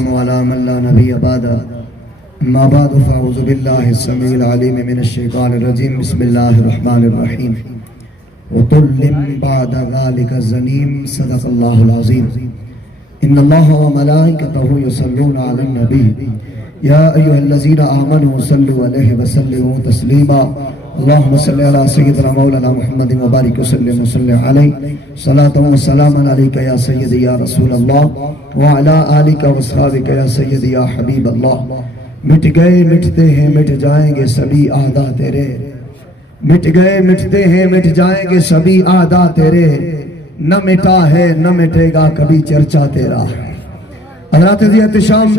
والسلام على من لا نبي بعده اما بعد فاعوذ بالله السميع العليم من الشيطان الرجيم بسم الله الرحمن الرحيم وطل بعد ذلك الزنيم صدق الله العظيم ان الله وملائكته يصلون على النبي يا ايها الذين امنوا صلوا عليه وسلموا تسليما اللهم صل على سيدنا مولانا محمد وبارك وسلم وصل عليه صلاة وسلام عليك يا سيدي يا رسول الله وعلى آلك واصحابك يا سيدي يا حبيب الله مٹ گئے مٹتے ہیں مٹ جائیں گے سبھی اعداء تیرے مٹ گئے مٹتے ہیں مٹ جائیں گے سبھی اعداء تیرے نہ مٹا ہے نہ مٹے گا کبھی چرچا تیرا حضرات عزیز احتشام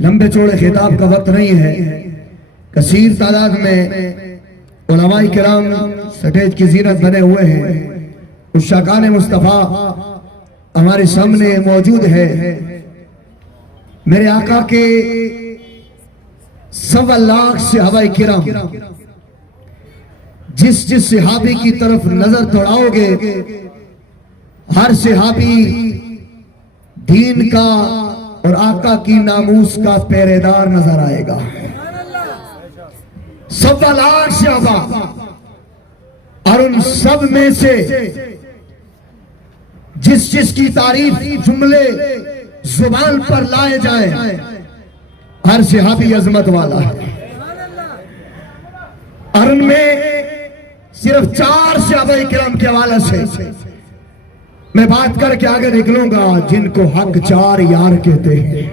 لمبے چوڑے خطاب کا وقت نہیں ہے کثیر تعداد میں علماء کرام سٹیج کی زینت بنے ہوئے ہیں عشاقان مصطفیٰ ہمارے سامنے موجود ہے میرے آقا کے 1.25 لاکھ صحابہ کرام جس صحابی کی طرف نظر دوڑاؤ گے ہر صحابی دین کا اور آقا کی ناموس کا پہرےدار نظر آئے گا 1.25 لاکھ صحابہ اور ان سب میں سے جس کی تعریف جملے زبان پر لائے جائیں ہر صحابی عظمت والا ہے اور ان میں صرف 4 صحابہ کرام کے حوالے سے میں بات کر کے آگے نکلوں گا جن کو حق 4 یار کہتے ہیں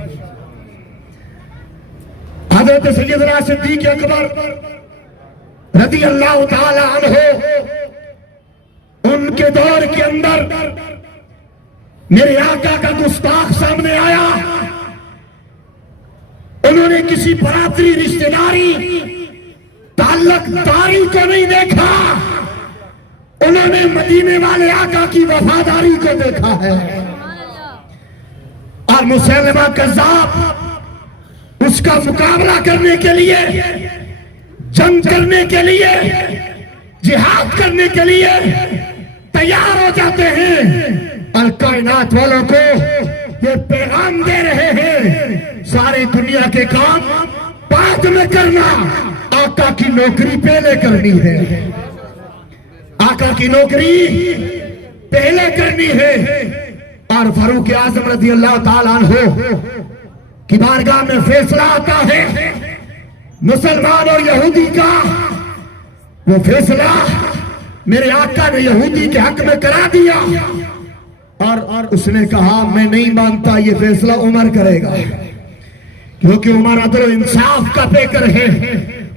حضرت سیدنا صدیق اکبر رضی اللہ تعالی عنہ ان کے دور کے اندر میرے آقا کا گستاخ سامنے آیا انہوں نے کسی برادری رشتہ داری تعلق داری کو نہیں دیکھا انہوں نے مدینے والے آقا کی وفاداری کو دیکھا ہے اور مسلمہ کذاب اس کا مقابلہ کرنے کے لیے جنگ کرنے کے لیے جہاد کرنے کے لیے تیار ہو جاتے ہیں اور کائنات والوں کو یہ پیغام دے رہے ہیں ساری دنیا کے کام بعد میں کرنا آقا کی نوکری پہلے کرنی ہے آقا کی نوکری پہلے کرنی ہے اور فاروق اعظم رضی اللہ تعالیٰ عنہ کی بارگاہ میں فیصلہ آتا ہے مسلمان اور یہودی کا وہ فیصلہ میرے آقا نے یہودی کے حق میں کرا دیا اور اس نے کہا میں نہیں مانتا یہ فیصلہ عمر کرے گا کیونکہ عمر عدل و انصاف کا پیکر ہے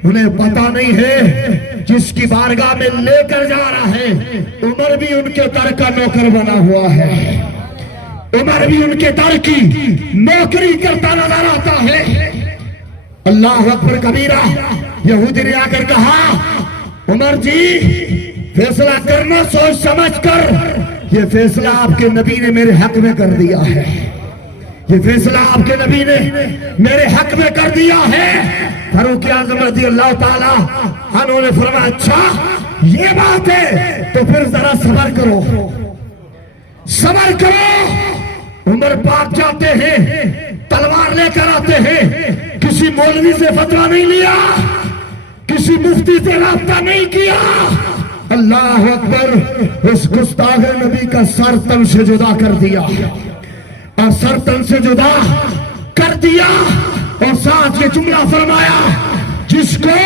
انہیں پتا نہیں ہے جس کی بارگاہ میں لے کر جا رہا ہے عمر بھی ان کے در کا نوکر بنا ہوا ہے عمر بھی ان کے در کی نوکری کرتا نظر آتا ہے اللہ اکبر کبیرہ یہودی نے آ کر کہا عمر جی فیصلہ کرنا سوچ سمجھ کر یہ فیصلہ آپ کے نبی نے میرے حق میں کر دیا ہے یہ فیصلہ آپ کے نبی نے میرے حق میں کر دیا ہے فاروق اعظم رضی اللہ تعالیٰ عنہ نے فرمایا اچھا یہ بات ہے تو پھر ذرا صبر کرو عمر پاک جاتے ہیں تلوار لے کر آتے ہیں کسی مولوی سے فتویٰ نہیں لیا کسی مفتی سے رابطہ نہیں کیا اللہ اکبر اس گستاخ نبی کا سر تن سے جدا کر دیا اور سر تن سے جدا کر دیا اور ساتھ یہ جملہ فرمایا جس کو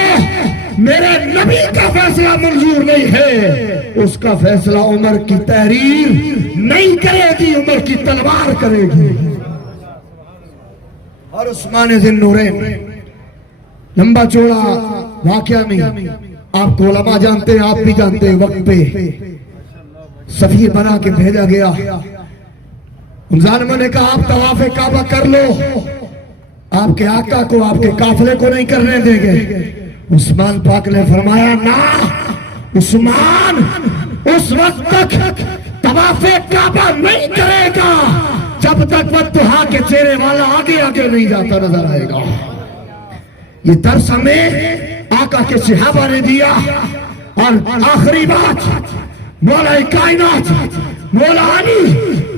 میرے نبی کا فیصلہ منظور نہیں ہے اس کا فیصلہ عمر کی تحریر نہیں کرے گی عمر کی تلوار کرے گی اور عثمان ذی النورین لمبا چوڑا واقعہ نہیں آپ کو علماء جانتے ہیں آپ بھی جانتے ہیں وقت پہ سفیر بنا کے بھیجا گیا ان ظالموں نے کہا آپ طواف کعبہ کر لو آپ کے آقا کو آپ کے قافلے کو نہیں کرنے دیں گے عثمان پاک نے فرمایا نہ عثمان اس وقت تک طواف کعبہ نہیں کرے گا جب تک ودھا کے چہرے والا آگے آگے نہیں جاتا نظر آئے گا یہ درس ہمیں آقا کے صحابہ نے دیا اور آخری بات مولا کائنات مولا علی